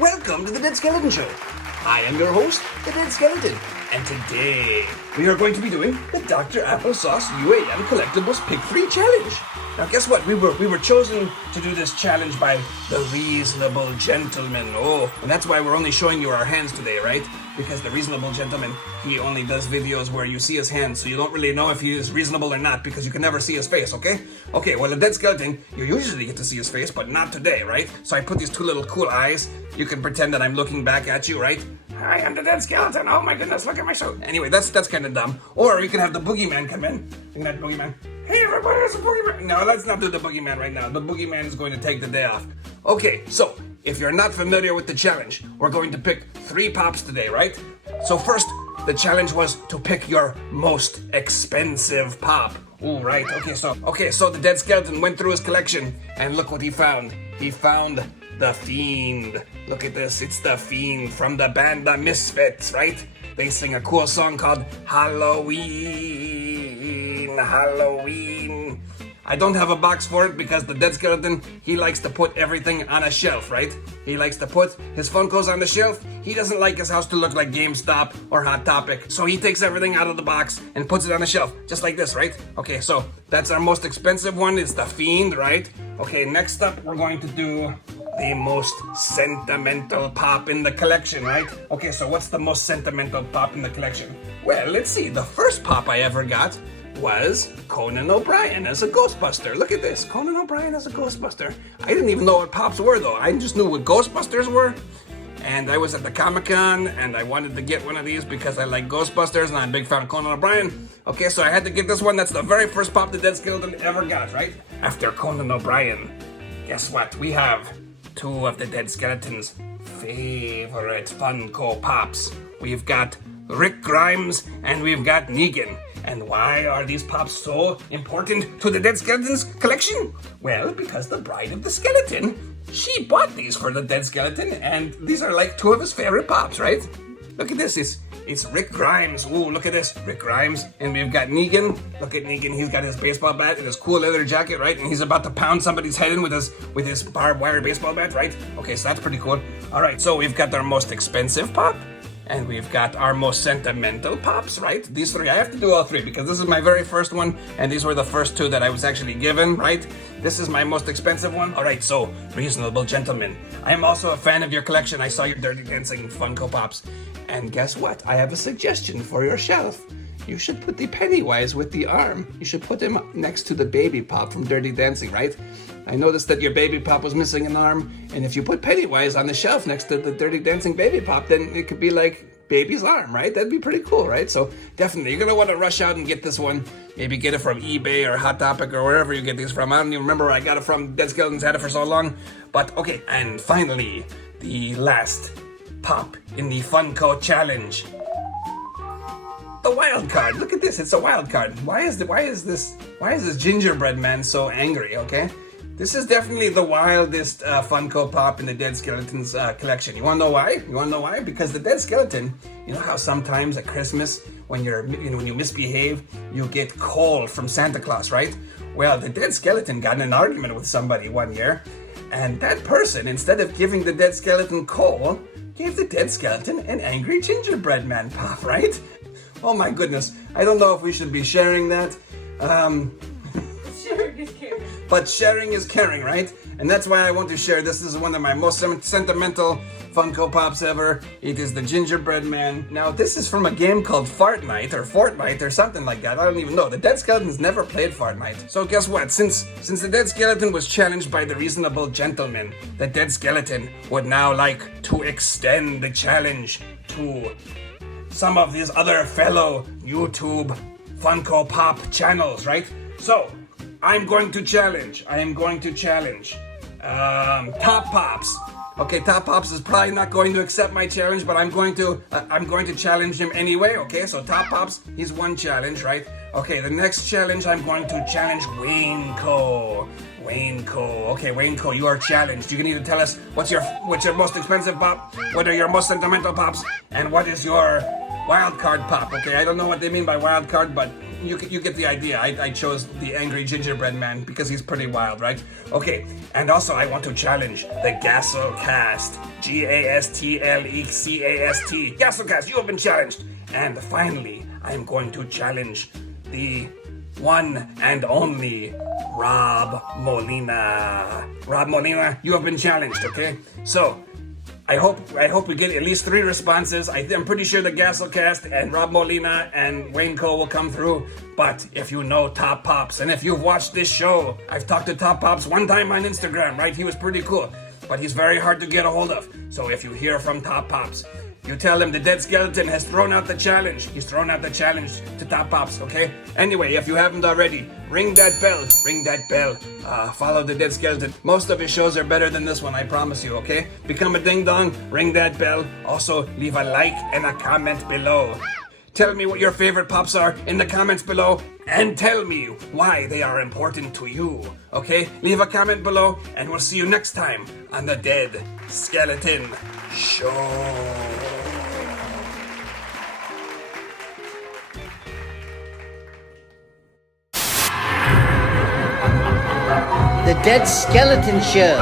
Welcome to the Dead Skeleton Show. I am your host, the Dead Skeleton, and today we are going to be doing the Dr. Applesauce UAM Collectibles Pick 3 Challenge. Now guess what? We were chosen to do this challenge by the Reasonable Gentleman. Oh, and that's why we're only showing you our hands today, right? Because the Reasonable Gentleman, he only does videos where you see his hands, so you don't really know if he is reasonable or not because you can never see his face, okay? Okay, well, the Dead Skeleton, you usually get to see his face, but not today, right? So I put these two little cool eyes. You can pretend that I'm looking back at you, right? Hi, I'm the Dead Skeleton. Oh my goodness, look at my show. Anyway, that's kind of dumb. Or you can have the Boogeyman come in. Look at that Boogeyman. Hey everybody, it's the Boogeyman. No, let's not do the Boogeyman right now. The Boogeyman is going to take the day off. Okay, so if you're not familiar with the challenge, we're going to pick 3 pops today, right? So first, the challenge was to pick your most expensive pop. Ooh, right. Okay, so the Dead Skeleton went through his collection and look what he found. He found The Fiend. Look at this. It's The Fiend from the band The Misfits, right? They sing a cool song called Halloween. Halloween. I don't have a box for it because the Dead Skeleton, he likes to put everything on a shelf, right? He likes to put his Funkos on the shelf. He doesn't like his house to look like GameStop or Hot Topic. So he takes everything out of the box and puts it on the shelf, just like this, right? Okay, so that's our most expensive one. It's The Fiend, right? Okay, next up, we're going to do the most sentimental pop in the collection, right? Okay, so what's the most sentimental pop in the collection? Well, let's see. The first pop I ever got was Conan O'Brien as a Ghostbuster. Look at this, Conan O'Brien as a Ghostbuster. I didn't even know what pops were though. I just knew what Ghostbusters were. And I was at the Comic-Con and I wanted to get one of these because I like Ghostbusters and I'm a big fan of Conan O'Brien. Okay, so I had to get this one. That's the very first pop the Dead Skeleton ever got, right? After Conan O'Brien, guess what? We have 2 of the Dead Skeleton's favorite Funko Pops. We've got Rick Grimes and we've got Negan. And why are these pops so important to the Dead Skeleton's collection? Well, because the Bride of the Skeleton, she bought these for the Dead Skeleton, and these are like 2 of his favorite pops, right? Look at this, it's Rick Grimes. Ooh, look at this, Rick Grimes. And we've got Negan. Look at Negan, he's got his baseball bat and his cool leather jacket, right? And he's about to pound somebody's head in with his barbed wire baseball bat, right? Okay, so that's pretty cool. All right, so we've got our most expensive pop. And we've got our most sentimental pops, right? These 3, I have to do all 3 because this is my very first one, and these were the first 2 that I was actually given, right? This is my most expensive one. All right, so, Reasonable Gentleman, I am also a fan of your collection. I saw your Dirty Dancing Funko Pops. And guess what? I have a suggestion for your shelf. You should put the Pennywise with the arm. You should put him next to the Baby Pop from Dirty Dancing, right? I noticed that your Baby Pop was missing an arm, and if you put Pennywise on the shelf next to the Dirty Dancing Baby Pop, then it could be like Baby's arm, right? That'd be pretty cool, right? So definitely, you're gonna want to rush out and get this one. Maybe get it from eBay or Hot Topic or wherever you get these from. I don't even remember where I got it from. Dead Skeleton's had it for so long. But okay, and finally, the last pop in the Funko Challenge. The wild card. Look at this. It's a wild card. Why is this gingerbread man so angry? Okay, this is definitely the wildest Funko Pop in the Dead Skeleton's collection. You wanna know why? Because the Dead Skeleton. You know how sometimes at Christmas when when you misbehave, you get coal from Santa Claus, right? Well, the Dead Skeleton got in an argument with somebody one year, and that person, instead of giving the Dead Skeleton coal, gave the Dead Skeleton an angry gingerbread man pop, right? Oh my goodness, I don't know if we should be sharing that. Sharing is caring. But sharing is caring, right? And that's why I want to share this. This is one of my most sentimental Funko Pops ever. It is the Gingerbread Man. Now, this is from a game called Fortnite or something like that. I don't even know. The Dead Skeleton's never played Fortnite. So guess what? Since the Dead Skeleton was challenged by the Reasonable Gentleman, the Dead Skeleton would now like to extend the challenge to some of these other fellow YouTube Funko Pop channels, right? So, I am going to challenge Top Pops. Okay, Top Pops is probably not going to accept my challenge, but I'm going to challenge him anyway. Okay, so Top Pops, he's one challenge, right? Okay, the next challenge, I'm going to challenge WAYNEKO. Okay, WAYNEKO, you are challenged. You need to tell us what's your most expensive pop, what are your most sentimental pops, and what is your wild card pop. Okay, I don't know what they mean by wild card, but you get the idea. I chose the angry gingerbread man because he's pretty wild, right? Okay, and also I want to challenge the GastleCast. GastleCast. GastleCast, you have been challenged. And finally, I'm going to challenge the one and only Rob Molina. Rob Molina, you have been challenged, okay? So, I hope we get at least 3 responses. I'm pretty sure the GastleCast and Rob Molina and WAYNEKO will come through. But if you know Top Pops, and if you've watched this show, I've talked to Top Pops one time on Instagram, right? He was pretty cool. But he's very hard to get a hold of. So if you hear from Top Pops, you tell him the Dead Skeleton has thrown out the challenge. He's thrown out the challenge to Top Pops, okay? Anyway, if you haven't already, ring that bell. Ring that bell. Follow the Dead Skeleton. Most of his shows are better than this one, I promise you, okay? Become a ding-dong, ring that bell. Also, leave a like and a comment below. Tell me what your favorite pops are in the comments below, and tell me why they are important to you, okay? Leave a comment below, and we'll see you next time on the Dead Skeleton Show. The Dead Skeleton Show.